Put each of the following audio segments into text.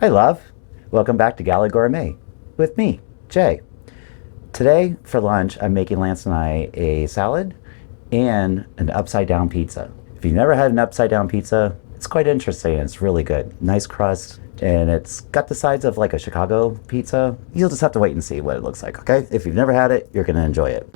Hi, love. Welcome back to Gala Gourmet with me, Jay. Today for lunch, I'm making Lance and I a salad and an upside down pizza. If you've never had an upside down pizza, it's quite interesting and it's really good. Nice crust, and it's got the sides of like a Chicago pizza. You'll just have to wait and see what it looks like, okay? If you've never had it, you're gonna enjoy it.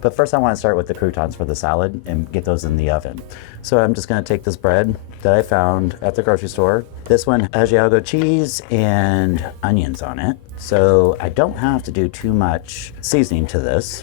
But first I want to start with the croutons for the salad and get those in the oven. So I'm just going to take this bread that I found at the grocery store. This one has Asiago cheese and onions on it. So I don't have to do too much seasoning to this.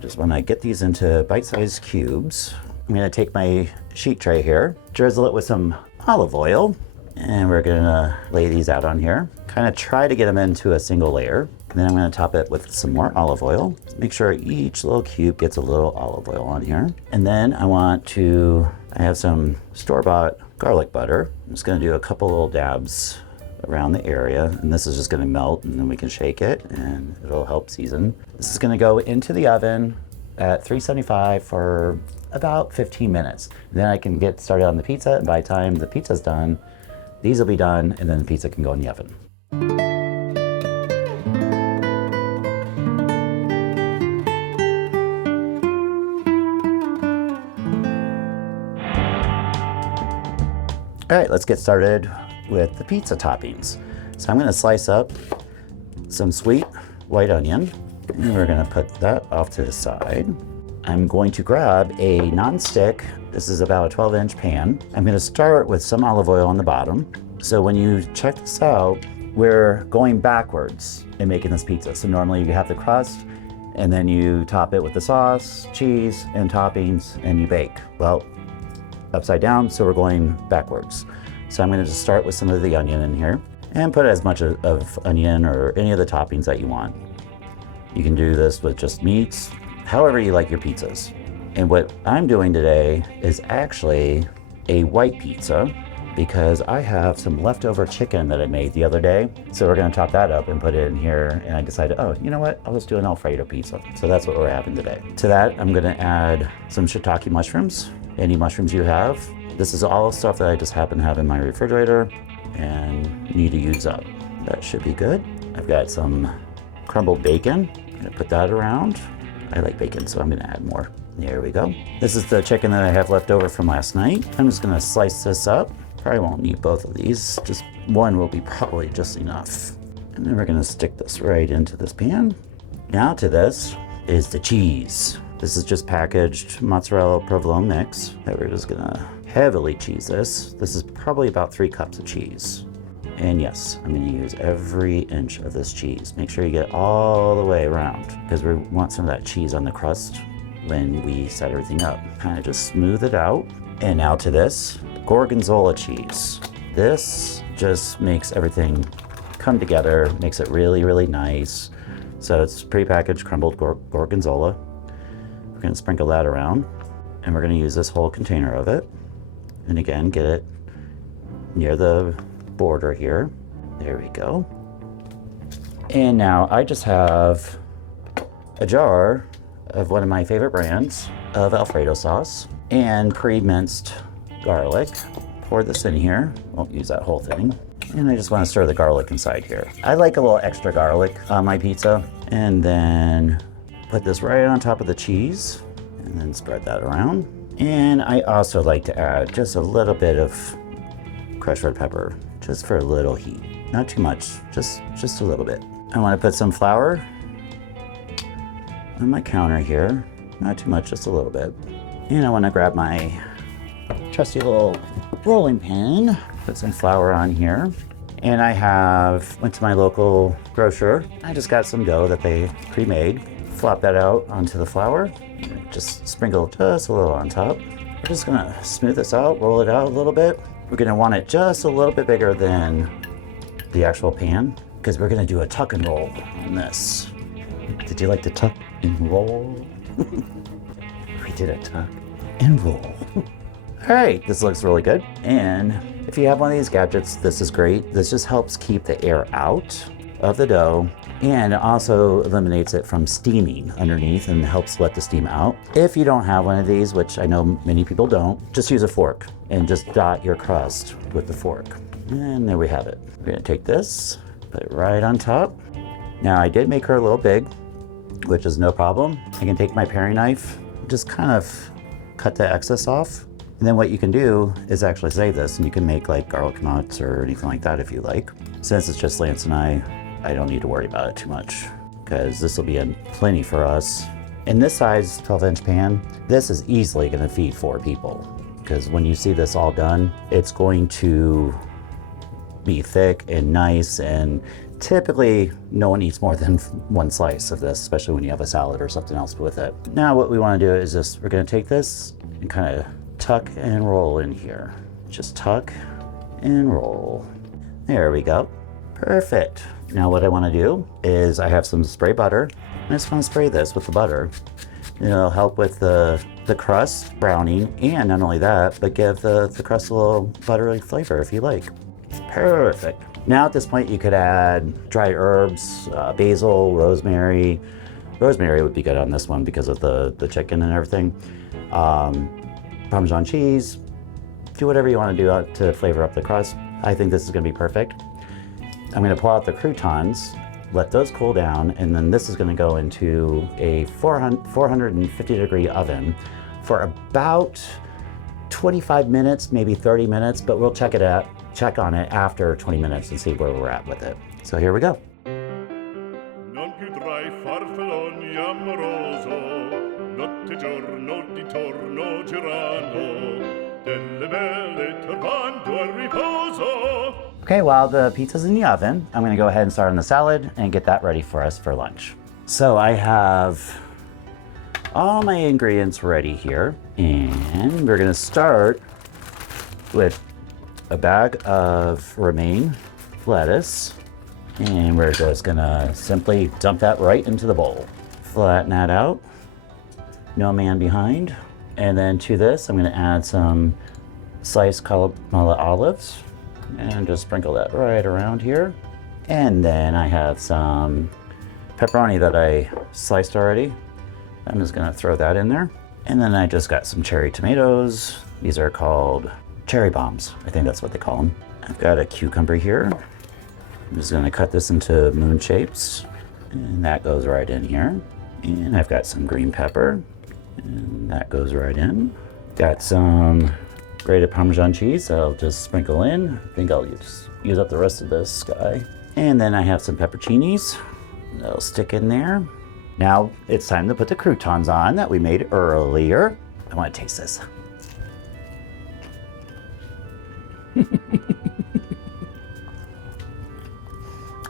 Just want to get these into bite-sized cubes. I'm going to take my sheet tray here, drizzle it with some olive oil, and we're going to lay these out on here. Kind of try to get them into a single layer. And then I'm going to top it with some more olive oil. Make sure each little cube gets a little olive oil on here. And then I have some store-bought garlic butter. I'm just going to do a couple little dabs around the area. And this is just going to melt, and then we can shake it and it'll help season. This is going to go into the oven at 375 for about 15 minutes. And then I can get started on the pizza, and by the time the pizza's done, these will be done, and then the pizza can go in the oven. All right, let's get started with the pizza toppings. So I'm going to slice up some sweet white onion, and we're going to put that off to the side. I'm going to grab a nonstick. This is about a 12-inch pan. I'm going to start with some olive oil on the bottom. So when you check this out, we're going backwards in making this pizza. So normally you have the crust, and then you top it with the sauce, cheese, and toppings, and you bake. Well, upside down, so we're going backwards. So I'm going to just start with some of the onion in here and put as much of onion or any of the toppings that you want. You can do this with just meats, however you like your pizzas. And what I'm doing today is actually a white pizza because I have some leftover chicken that I made the other day. So we're going to chop that up and put it in here. And I decided, oh, you know what? I'll just do an Alfredo pizza. So that's what we're having today. To that, I'm going to add some shiitake mushrooms. Any mushrooms you have. This is all stuff that I just happen to have in my refrigerator and need to use up. That should be good. I've got some crumbled bacon. I'm gonna put that around. I like bacon, so I'm gonna add more. There we go. This is the chicken that I have left over from last night. I'm just gonna slice this up. Probably won't need both of these. Just one will be probably just enough. And then we're gonna stick this right into this pan. Now to this is the cheese. This is just packaged mozzarella provolone mix that we're just gonna heavily cheese this. This is probably about 3 cups of cheese. And yes, I'm gonna use every inch of this cheese. Make sure you get all the way around because we want some of that cheese on the crust when we set everything up. Kind of just smooth it out. And now to this, Gorgonzola cheese. This just makes everything come together, makes it really, really nice. So it's pre-packaged crumbled Gorgonzola. We're going to sprinkle that around, and we're going to use this whole container of it. And again, get it near the border here. There we go. And now I just have a jar of one of my favorite brands of Alfredo sauce and pre-minced garlic. Pour this in here. Won't use that whole thing. And I just want to stir the garlic inside here. I like a little extra garlic on my pizza. And then put this right on top of the cheese and then spread that around. And I also like to add just a little bit of crushed red pepper, just for a little heat. Not too much, just a little bit. I want to put some flour on my counter here. Not too much, just a little bit. And I want to grab my trusty little rolling pin, put some flour on here. And went to my local grocer. I just got some dough that they pre-made. Flop that out onto the flour. Just sprinkle just a little on top. We're just gonna smooth this out, roll it out a little bit. We're gonna want it just a little bit bigger than the actual pan because we're gonna do a tuck and roll on this. Did you like to tuck and roll? We did a tuck and roll. All right, this looks really good. And if you have one of these gadgets, this is great. This just helps keep the air out of the dough And it also eliminates it from steaming underneath and helps let the steam out. If you don't have one of these, which I know many people don't, just use a fork and just dot your crust with the fork. And there we have it. We're gonna take this, put it right on top. Now I did make her a little big, which is no problem. I can take my paring knife, just kind of cut the excess off. And then what you can do is actually save this, and you can make like garlic knots or anything like that if you like. Since it's just Lance and I don't need to worry about it too much because this will be plenty for us. In this size 12-inch pan, this is easily gonna feed 4 people because when you see this all done, it's going to be thick and nice, and typically no one eats more than 1 slice of this, especially when you have a salad or something else with it. Now what we wanna do is just, we're gonna take this and kind of tuck and roll in here. Just tuck and roll. There we go. Perfect. Now what I want to do is I have some spray butter. I just want to spray this with the butter. It'll help with the crust browning, and not only that, but give the crust a little buttery flavor if you like. Perfect. Now at this point you could add dried herbs, basil, rosemary. Rosemary would be good on this one because of the chicken and everything. Parmesan cheese. Do whatever you want to do to flavor up the crust. I think this is going to be perfect. I'm going to pull out the croutons, let those cool down, and then this is going to go into a 450 degree oven for about 25 minutes, maybe 30 minutes, but we'll check on it after 20 minutes and see where we're at with it. So here we go. Okay, while the pizza's in the oven, I'm gonna go ahead and start on the salad and get that ready for us for lunch. So I have all my ingredients ready here, and we're gonna start with a bag of romaine lettuce, and we're just gonna simply dump that right into the bowl. Flatten that out, no man behind. And then to this, I'm gonna add some sliced calamella olives and just sprinkle that right around here. And then I have some pepperoni that I sliced already. I'm just gonna throw that in there. And then I just got some cherry tomatoes. These are called cherry bombs. I think that's what they call them. I've got a cucumber here. I'm just gonna cut this into moon shapes, and that goes right in here. And I've got some green pepper, and that goes right in. Got some grated Parmesan cheese that I'll just sprinkle in. I think I'll just use up the rest of this guy. And then I have some pepperoncinis that'll stick in there. Now it's time to put the croutons on that we made earlier. I want to taste this.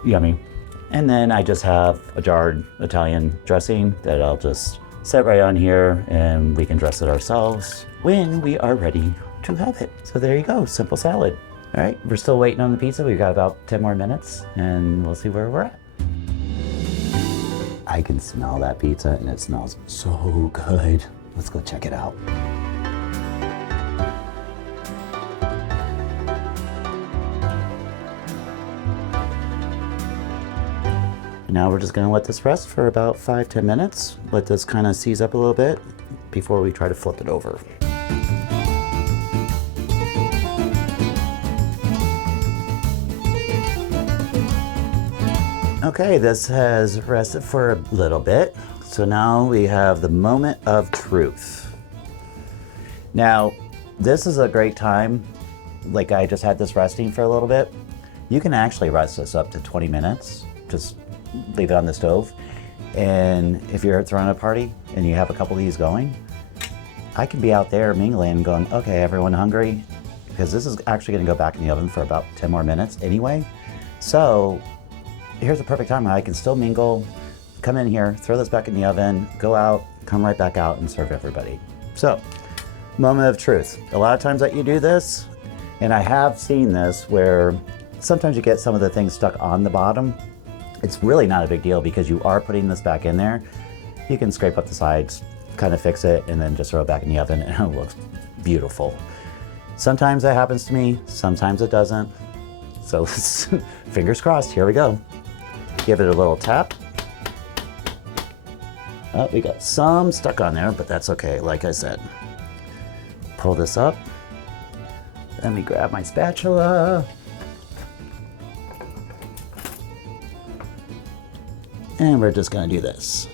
Yummy. And then I just have a jarred Italian dressing that I'll just set right on here, and we can dress it ourselves when we are ready to have it. So there you go, simple salad. All right, we're still waiting on the pizza. We've got about 10 more minutes and we'll see where we're at. I can smell that pizza and it smells so good. Let's go check it out. Now we're just gonna let this rest for about 5-10 minutes. Let this kind of seize up a little bit before we try to flip it over. Okay, this has rested for a little bit. So now we have the moment of truth. Now, this is a great time. Like I just had this resting for a little bit. You can actually rest this up to 20 minutes. Just leave it on the stove. And if you're throwing a party and you have a couple of these going, I can be out there mingling going, okay, everyone hungry? Because this is actually gonna go back in the oven for about 10 more minutes anyway. So here's the perfect time. I can still mingle, come in here, throw this back in the oven, go out, come right back out and serve everybody. So, moment of truth. A lot of times that you do this, and I have seen this where sometimes you get some of the things stuck on the bottom. It's really not a big deal because you are putting this back in there. You can scrape up the sides, kind of fix it, and then just throw it back in the oven and it looks beautiful. Sometimes that happens to me, sometimes it doesn't. So fingers crossed, here we go. Give it a little tap. Oh, we got some stuck on there, but that's okay, like I said. Pull this up. Let me grab my spatula. And we're just gonna do this.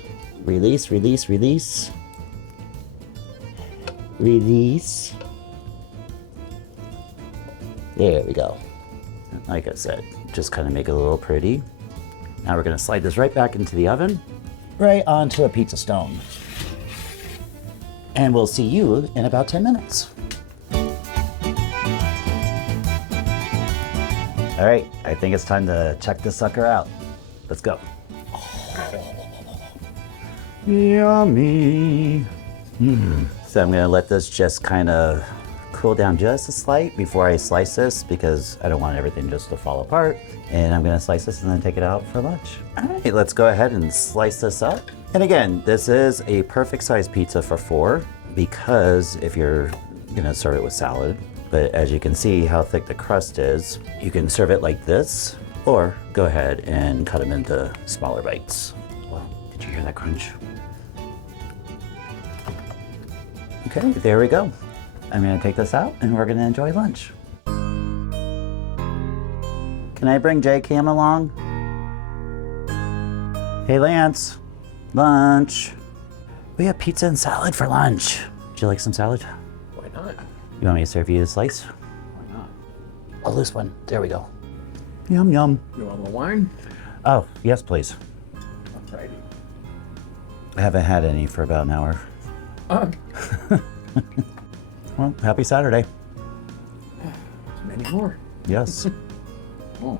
Release, release, release. Release. There we go. Like I said, just kind of make it a little pretty. Now we're gonna slide this right back into the oven, right onto a pizza stone. And we'll see you in about 10 minutes. All right, I think it's time to check this sucker out. Let's go. Yummy. So I'm gonna let this just kind of cool down just a slight before I slice this because I don't want everything just to fall apart. And I'm gonna slice this and then take it out for lunch. All right, let's go ahead and slice this up. And again, this is a perfect size pizza for 4 because if you're gonna serve it with salad, but as you can see how thick the crust is, you can serve it like this or go ahead and cut them into smaller bites. Wow, did you hear that crunch? Okay, there we go. I'm gonna take this out and we're gonna enjoy lunch. Can I bring J-Cam along? Hey Lance, lunch. We have pizza and salad for lunch. Would you like some salad? Why not? You want me to serve you a slice? Why not? A loose one, there we go. Yum, yum. You want the wine? Oh, yes please. Alrighty. I haven't had any for about an hour. Well, happy Saturday. Many more. Yes. Oh.